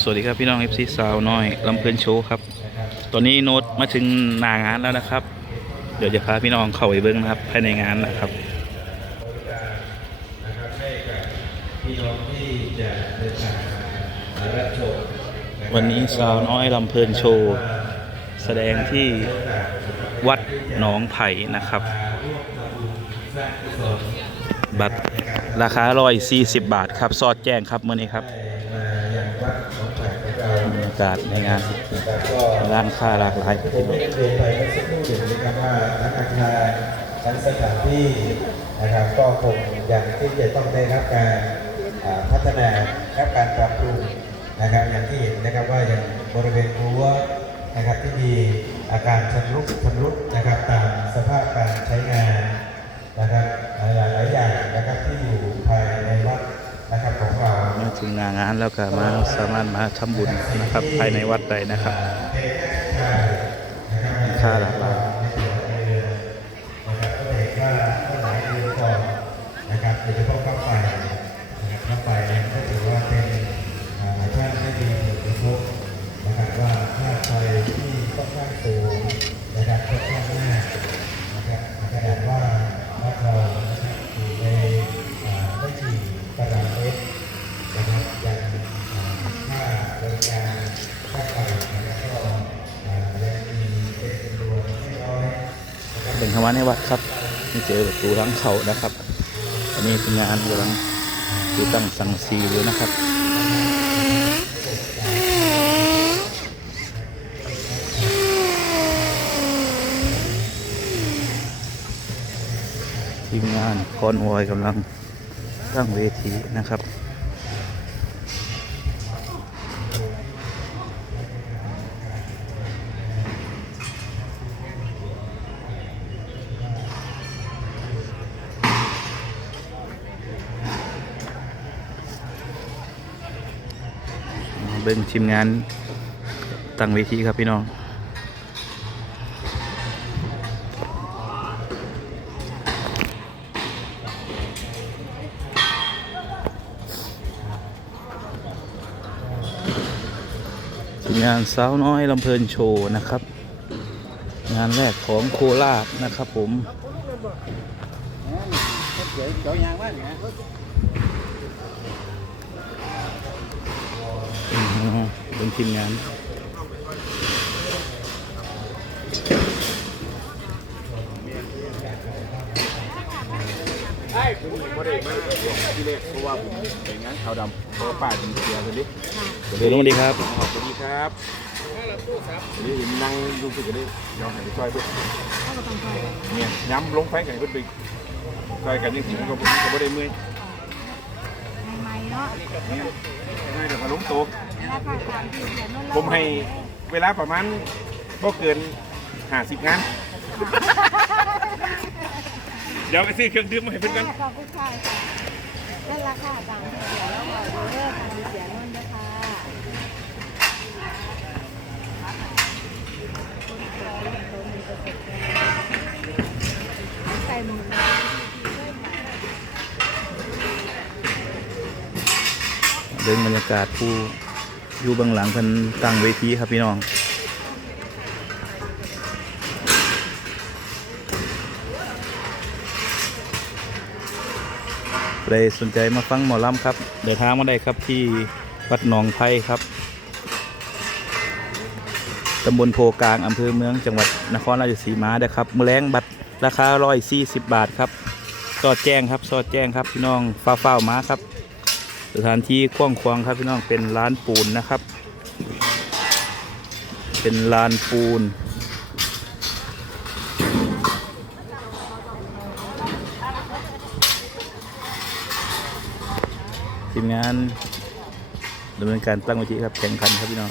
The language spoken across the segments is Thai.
สวัสดีครับพี่น้อง FC สาวน้อยลำเพลินโชว์ครับ ตอนนี้โน้ตมาถึงหน้างานแล้วนะครับ เดี๋ยวจะพาพี่น้องเข้าไปเบิ้งนะครับ ภายในงานนะครับพี่น้องที่จะเดินทางมารับชมวันนี้สาวน้อยลำเพลินโชว์ แสดงที่วัดหนองไผ่นะครับ บัตรราคาร้อยสี่สิบบาทครับสอดแจ้งครับเมื่อนี้ครับ บรรยากาศในงานร้านค้าหลากหลายประผเภมทได้เรียนไปเมื่อสักครู่หนึ่งนะครับว่าทั้งอาคารทั้งสถานที่นะครับก็คงอยังที่จะต้องได้รับการพัฒนาและการปรับปรุงนะครับอย่างที่เห็นนะครับว่าอย่างบริเวณรั้วนะครับที่มีอาการชำรุดชำรุดนะครับตามสภาพการใช้งานนะครับหลายหลายๆอย่างนะครับที่อยู่ภายในวัด นะครับของเรามาถึงหนางานแล้วก็มาสามารถมาทำบุญนะครับ ภายในวัดได้นะครับค่าหลากหลายนะครับก็เห็นว่าเมื่อหลายเดือนก่อนนะครับโดยเฉพาะข้าวไฟนะครับข้าวไฟเนี่ยก็ถือว่าเป็น เป็นคำว่าในวัดครับนี่เจอประตูหลังเขานะครับ อันนี้เป็นงานกำลังอยู่ตั้งสังสีอยู่นะครับทีมงานคอนวอยกำลังตั้งเวทีนะครับ เบิ่งทีมงานตั้งเวทีครับพี่น้องทีมงานสาวน้อยลำเพลินโชว์นะครับ งานแรกของโคราชนะครับผมอืมเฮะเป็นทีมงานใช่ผมไม่ได้มาที่แรกเพราะว่าผมเป็นงานขาวดำเพราะว่าป้าเป็นเสียคนนี้สวัสดีครับขอบคุณครับนนี้เห็นนั่งดูสึกกันดิเดี๋ยวให้ช่วยเพื่อนเนี่ยย้ำลงไฟกันเพื่อนไปช่วยกันนี่ผมก็ผมก็ไม่ได้เมื่อยใหม่เนาะเนี่ยง่ายแต่พอล้มตราคาสามสิบเดี๋ยว ผมให้เวลาประมาณก็เกินห้าสิบงาน เดี๋ยวไปซื้อเครื่องดื่มมาให้เพื่อนกันขอบคุณค่ะได้ราคาสามสิบเดี๋ยวแล้วก็เลิกสามสิบเดี๋ยวนู้นนะคะใส่หมูเดินบรรยากาศผู้ อยู่เบื้องหลังเพิ่นตั้งเวทีครับพี่น้องใครสนใจมาฟังหมอลำครับ เดินทางมาได้ครับที่วัดหนองไผ่ครับตำบลโพกลางอำเภอเมืองจังหวัดนครราชสีมาเด้ครับมือแรงบัตรราคา140บาทครับ สอดแจ้งครับ สอดแจ้งครับพี่น้องฟ้าเฝ้ามาครับ สถานที่กว้างขวางครับพี่น้องเป็นร้านปูนนะครับ เป็นลานปูน ทีมงานดำเนินการตั้งเวทีครับแข่งขันครับพี่น้อง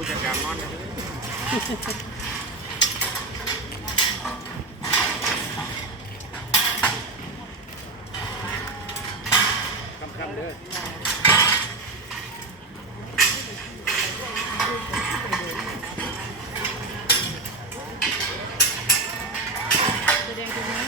ผู้จัดการร้อนำคำแสดงตรงนี้